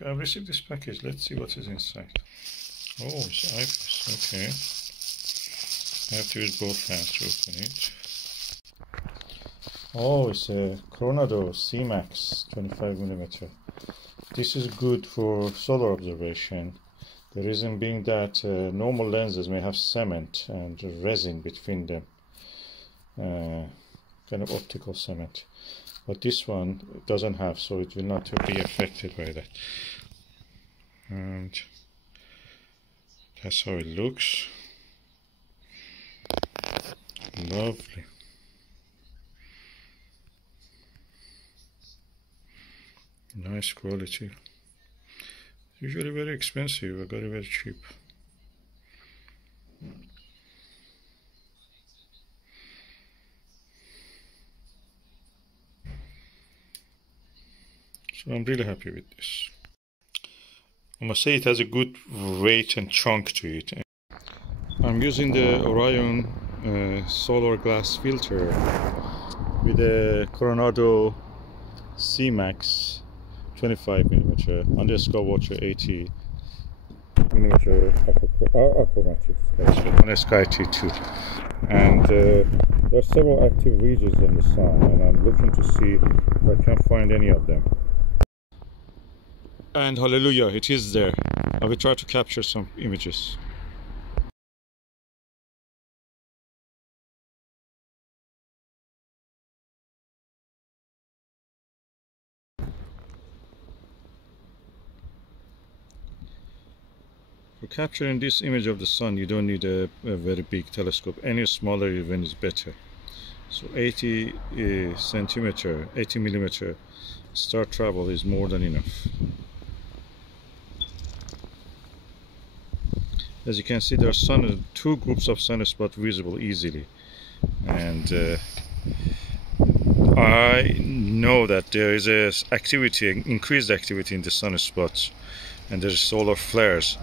Okay, I've received this package. Let's see what is inside. Oh, it's Eyepiece. Okay. I have to use both hands to open it. Oh, it's a Coronado CEMAX 25mm. This is good for solar observation. The reason being that normal lenses may have cement and resin between them, kind of optical cement. But this one doesn't have, so it will not be affected by that. And that's how it looks. Lovely. Nice quality. Usually very expensive. I got it very cheap. So I'm really happy with this. I must say it has a good weight and chunk to it. I'm using the Orion solar glass filter with the Coronado CEMAX 25mm on the Skywatcher 80mm achromatic on a SkyTee-2, and there are several active regions in the sun, and I'm looking to see if I can find any of them. And hallelujah, it is there. I will try to capture some images. For capturing this image of the sun, you don't need a very big telescope. Any smaller even is better. So 80 mm Startravel is more than enough. As you can see, there are two groups of sunspots visible easily, and I know that there is increased activity in the sunspots, and there's solar flares,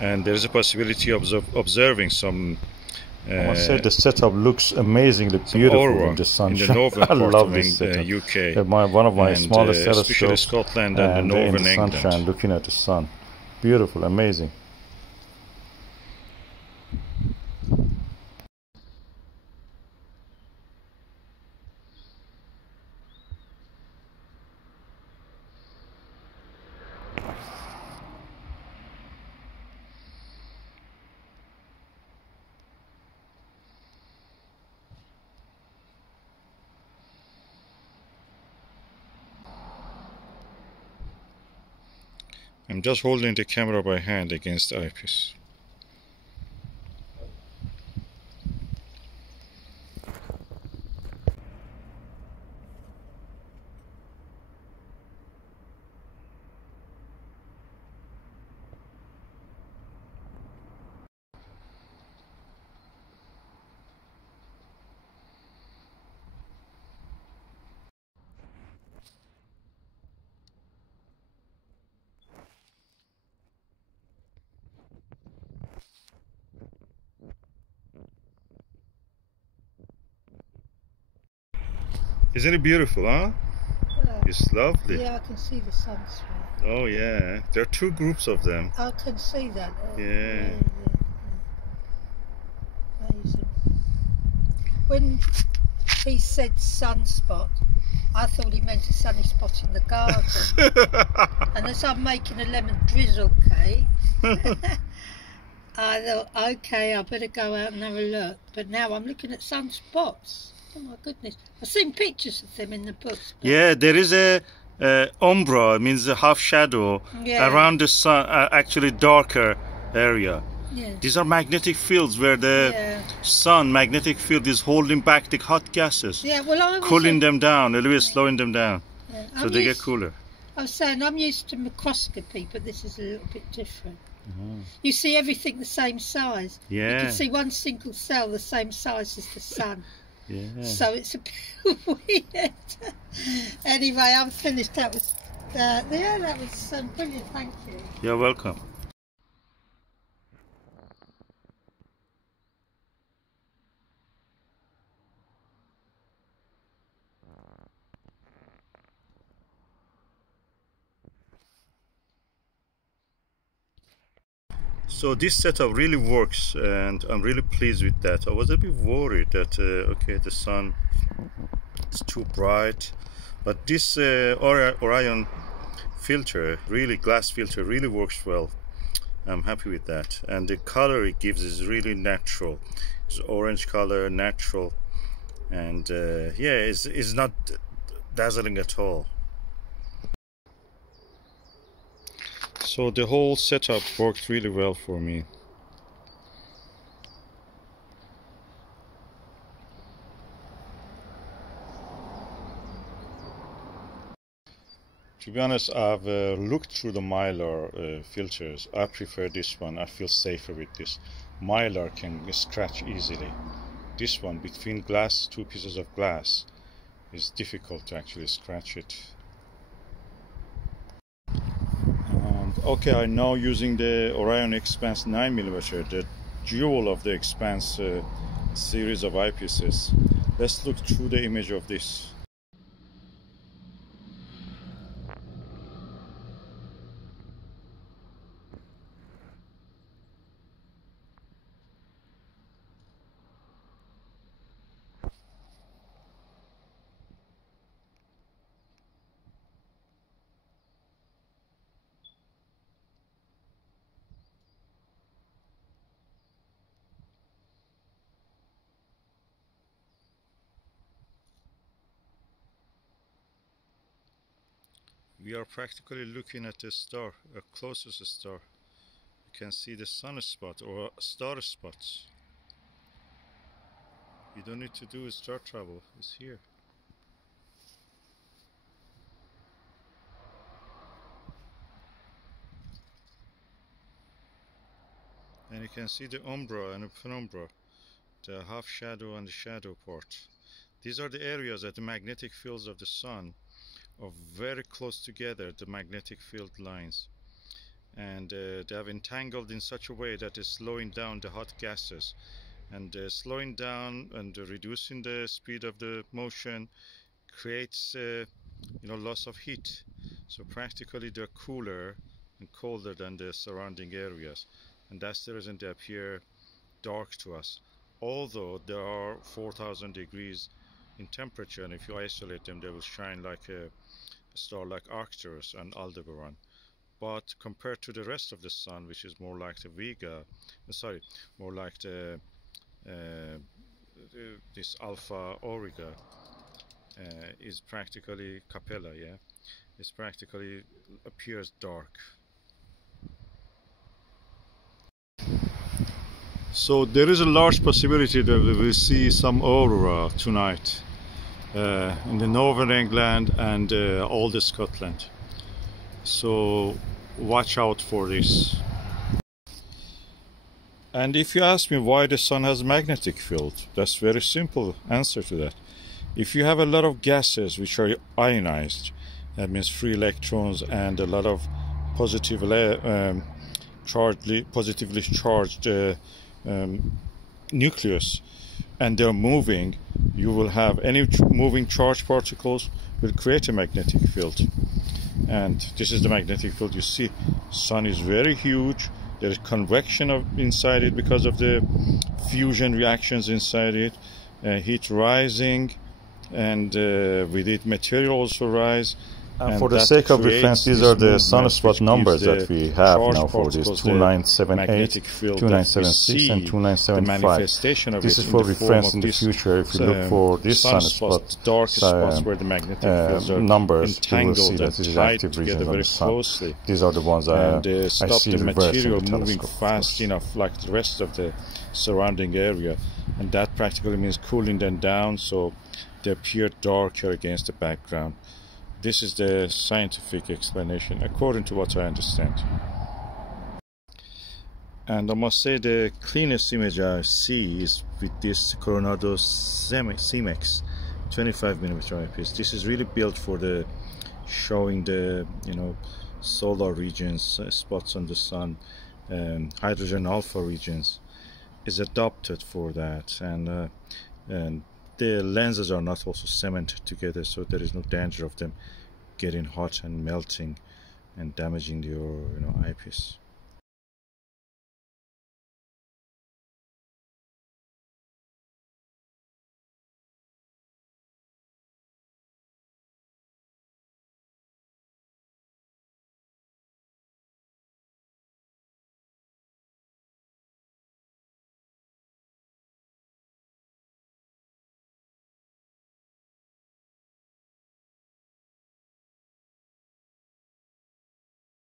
and there is a possibility of observing some. I must say the setup looks amazingly beautiful in the sunshine. In the northern part of the UK. One of my smallest telescopes, especially Scotland and the northern England. Sunshine, looking at the sun, beautiful, amazing. I'm just holding the camera by hand against the eyepiece. Isn't it beautiful, huh? Yeah. It's lovely. Yeah, I can see the sunspot. Oh yeah, there are two groups of them. I can see that. Yeah. Amazing. When he said sunspot, I thought he meant a sunny spot in the garden. And as I'm making a lemon drizzle cake, I thought, okay, I better go out and have a look. But now I'm looking at sunspots. Oh my goodness. I've seen pictures of them in the books. Yeah, there is a umbra, means a half shadow, around the sun, actually darker area. Yeah. These are magnetic fields where the sun magnetic field is holding back the hot gases, cooling them down, a little bit slowing them down, so they get cooler. I was saying, I'm used to microscopy, but this is a little bit different. You see everything the same size. Yeah. You can see one single cell the same size as the sun. Yeah. So it's a bit weird. Anyway, I'm finished. That was brilliant. Thank you. You're welcome. So this setup really works, and I'm really pleased with that. I was a bit worried that okay, the sun is too bright, but this Orion filter, really glass filter, really works well. I'm happy with that, and the color it gives is really natural. It's orange color, natural, and yeah, it's not dazzling at all. So the whole setup worked really well for me. To be honest, I've looked through the Mylar filters. I prefer this one. I feel safer with this. Mylar can scratch easily. This one, between glass, two pieces of glass, is difficult to actually scratch it. Okay, I'm now using the Orion Expans 9mm, the jewel of the Expans series of eyepieces. Let's look through the image of this. We are practically looking at the star, a closest star. You can see the sunspot or star spots. You don't need to do a star travel, it's here. And you can see the umbra and the penumbra, the half shadow and the shadow part. These are the areas that the magnetic fields of the sun are very close together, the magnetic field lines, and they have entangled in such a way that it's slowing down the hot gases, and slowing down and reducing the speed of the motion creates loss of heat. So practically they're cooler and colder than the surrounding areas, and that's the reason they appear dark to us, although there are 4,000 degrees in temperature, and if you isolate them they will shine like a star like Arcturus and Aldebaran. But compared to the rest of the sun, which is more like the more like the this Alpha Auriga, is practically Capella, yeah, it's practically appears dark. So there is a large possibility that we will see some aurora tonight in the northern England and all the Scotland. So watch out for this. And if you ask me why the sun has a magnetic field, that's very simple answer to that. If you have a lot of gases which are ionized, that means free electrons and a lot of positively charged nucleus, and they're moving, you will have any moving charged particles will create a magnetic field. And this is the magnetic field you see. Sun is very huge. There is convection inside it because of the fusion reactions inside it, heat rising, and with it material also rise. And for the sake of reference, these are the sunspot numbers that we have now for this 2978, 2976 and 2975. This is for reference in the future. If you look for this sunspot dark spots where the magnetic fields are numbers, you will see that this is active regions of the sun. These are the ones I see the material moving fast enough like the rest of the surrounding area, and that practically means cooling them down so they appear darker against the background. This is the scientific explanation, according to what I understand. And I must say the cleanest image I see is with this Coronado CEMAX 25mm eyepiece. This is really built for the showing the solar regions, spots on the sun, hydrogen alpha regions. Is adapted for that, and the lenses are not also cemented together, so there is no danger of them getting hot and melting and damaging your eyepiece.